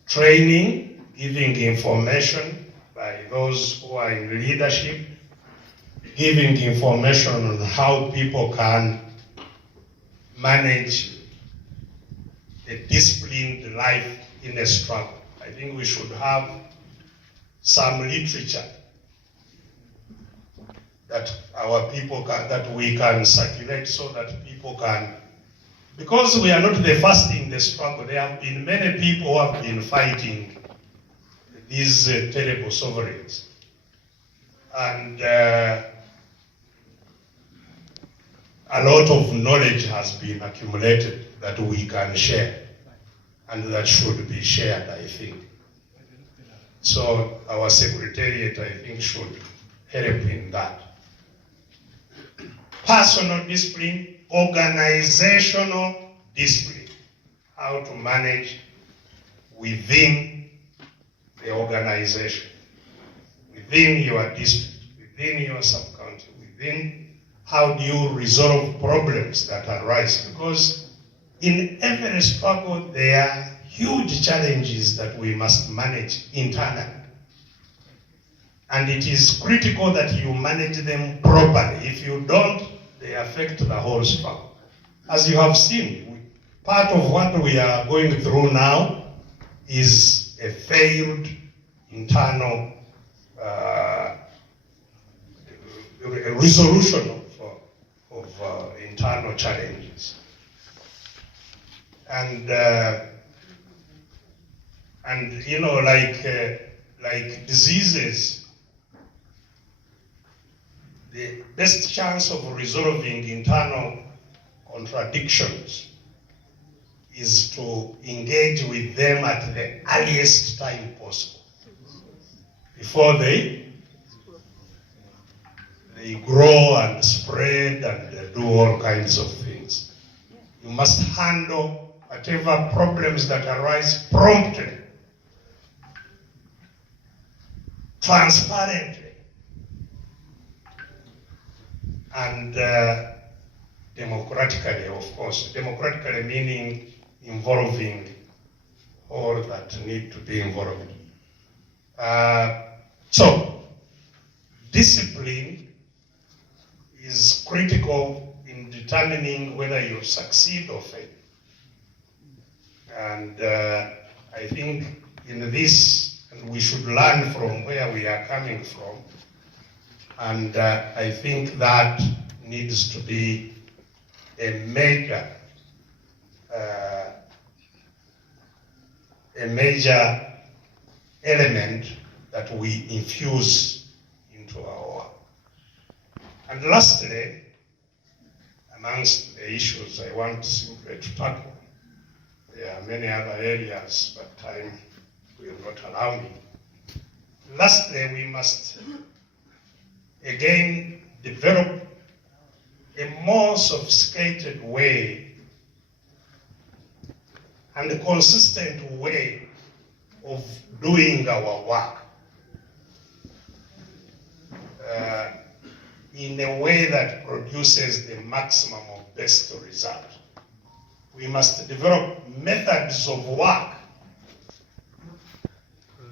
training, giving information by those who are in leadership, giving information on how people can manage a disciplined life in a struggle. I think we should have some literature that our people can, that we can circulate so that people can, because we are not the first in the struggle. There have been many people who have been fighting these terrible sovereigns. And a lot of knowledge has been accumulated that we can share and that should be shared, I think. So our secretariat, I think, should help in that. personal discipline, organizational discipline, how to manage within the organization, within your district, within your sub-county, within how do you resolve problems that arise. Because in every struggle, there are huge challenges that we must manage internally. And it is critical that you manage them properly. If you don't, they affect the whole struggle. As you have seen, part of what we are going through now is a failed internal resolution of internal challenges. And you know, like diseases, the best chance of resolving internal contradictions is to engage with them at the earliest time possible, before they grow and spread and do all kinds of things. You must handle whatever problems that arise promptly, transparently, and democratically, of course. Democratically meaning involving all that need to be involved. So, discipline is critical in determining whether you succeed or fail. And I think in this, we should learn from where we are coming from. And I think that needs to be a major element that we infuse into our work. And lastly, amongst the issues I want simply to tackle, there are many other areas, but time will not allow me. Lastly, we must again develop a more sophisticated way and a consistent way of doing our work in a way that produces the maximum of best result. We must develop methods of work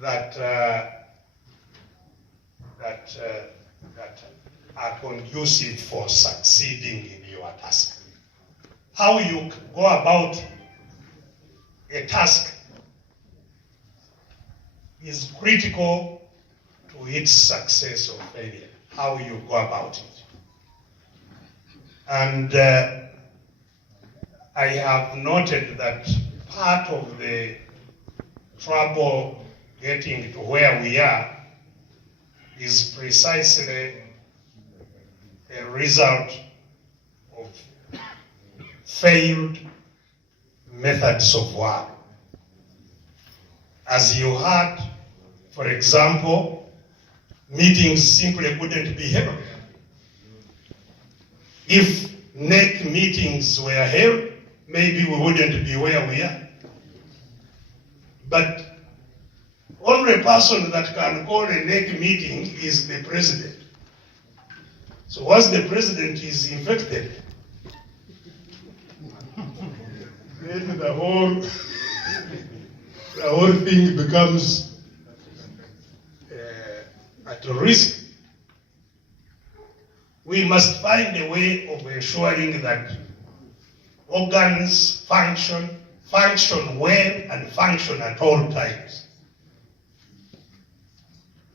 that are conducive for succeeding in your task. How you go about a task is critical to its success or failure. How you go about it. And I have noted that part of the trouble getting to where we are is precisely a result of failed methods of work. As you heard, for example, meetings simply couldn't be held. If NEC meetings were held, maybe we wouldn't be where we are. But only person that can call a NEC meeting is the president. So once the president is infected, then the whole thing becomes at risk. We must find a way of ensuring that organs function well and function at all times.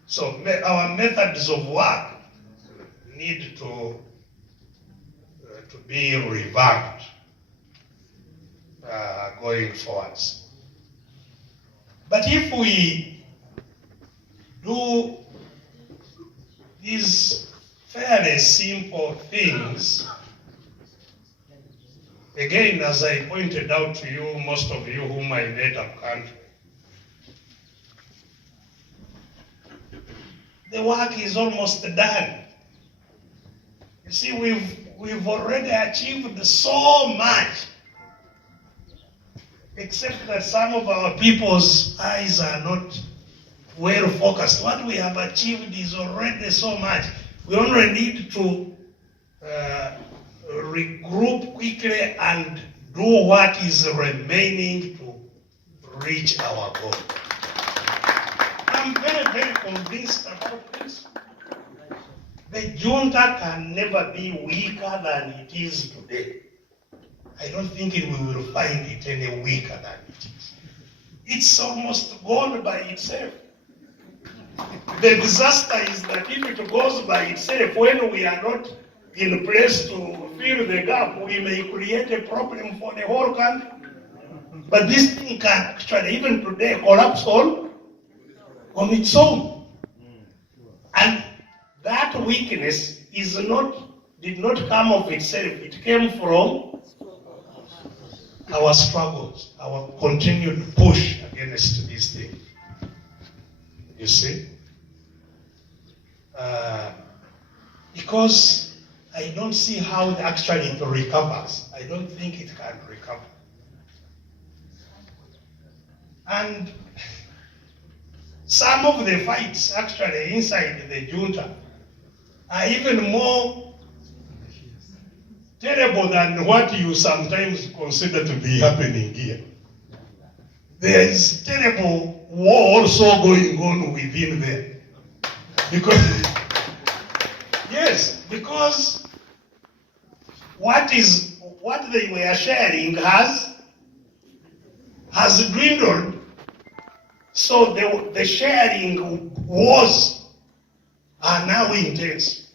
So our methods of work need to be revamped going forwards. But if we do these fairly simple things, again, as I pointed out to you, most of you whom I met up country, the work is almost done. You see, we've already achieved so much, except that some of our people's eyes are not well focused. What we have achieved is already so much. We only need to regroup quickly and do what is remaining to reach our goal. I'm very, very convinced about this. The junta can never be weaker than it is today. I don't think we will find it any weaker than it is. It's almost gone by itself. The disaster is that if it goes by itself, when we are not in place to fill the gap, we may create a problem for the whole country. But this thing can actually, even today, collapse on its own. And that weakness did not come of itself. It came from our struggles, our continued push against this thing. You see? Because I don't see how actually it recovers. I don't think it can recover. And some of the fights actually inside the junta are even more terrible than what you sometimes consider to be happening here. There is terrible war also going on within there. Because what they were sharing has dwindled. So the sharing wars are now intense.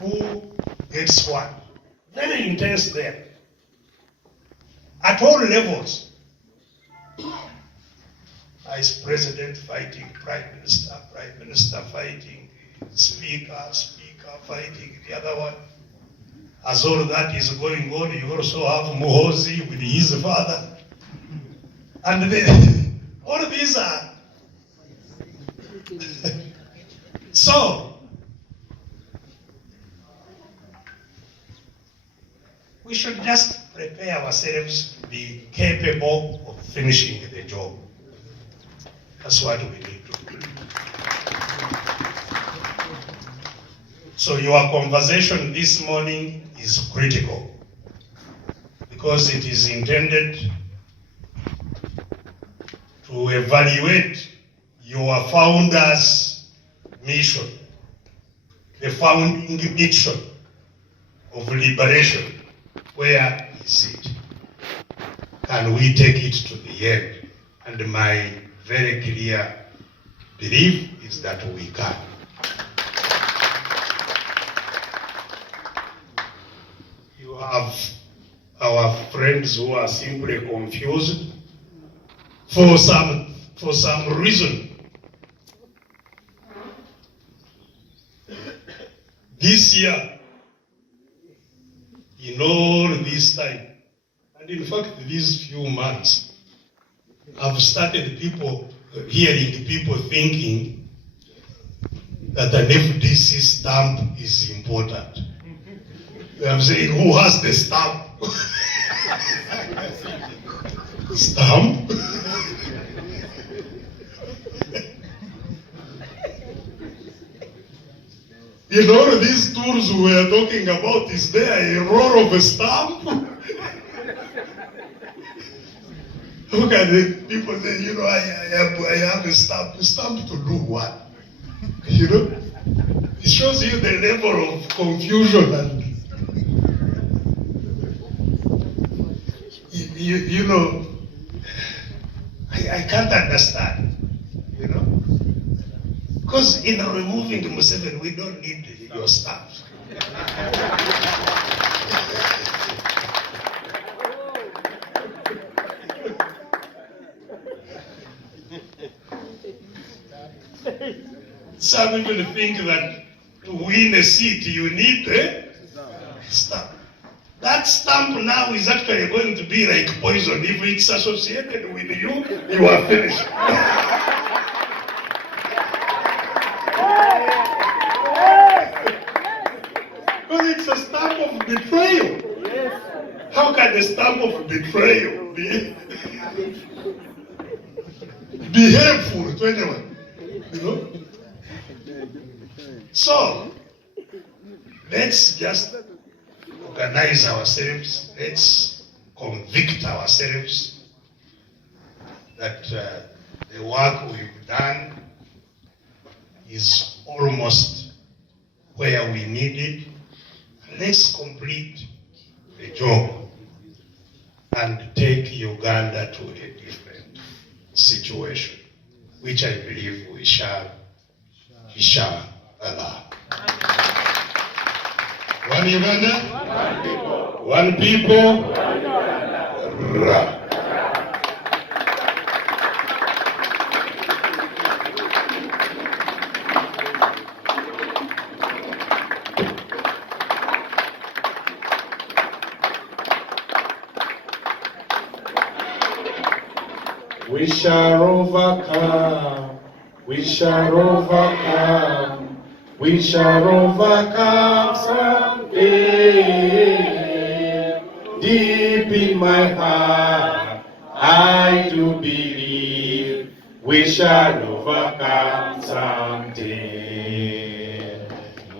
Who gets what? Very intense there. At all levels. Vice President fighting Prime Minister fighting Speaker fighting the other one. As all that is going on, you also have Muhozi with his father. And all of these are... So, we should just prepare ourselves to be capable of finishing the job. That's what we need to do. So your conversation this morning is critical because it is intended to evaluate your founder's mission, the founding mission of liberation. Where is it? Can we take it to the end? And my very clear belief is that we can. You have our friends who are simply confused for some reason. This year, in all this time, and in fact these few months, I've started hearing people thinking that an FDC stamp is important. I'm saying, who has the stamp? Stamp? In all these tools we are talking about, is there a roll of a stamp? Look at the people say, I have a stamp. A stamp to do what? It shows you the level of confusion and I can't understand, Because in removing Museveni, we don't need your stamp. Some even think that to win a seat, you need a stamp. That stamp now is actually going to be like poison. If it's associated with you, you are finished. it's a stamp of betrayal. How can the stamp of betrayal be helpful to anyone? You know? So, let's just organize ourselves. Let's convict ourselves that the work we've done is almost where we need it. Let's complete the job and take Uganda to a different situation, which I believe we shall allow. One Uganda, one people, one Uganda. We shall overcome, we shall overcome, we shall overcome someday. Deep in my heart, I do believe we shall overcome someday.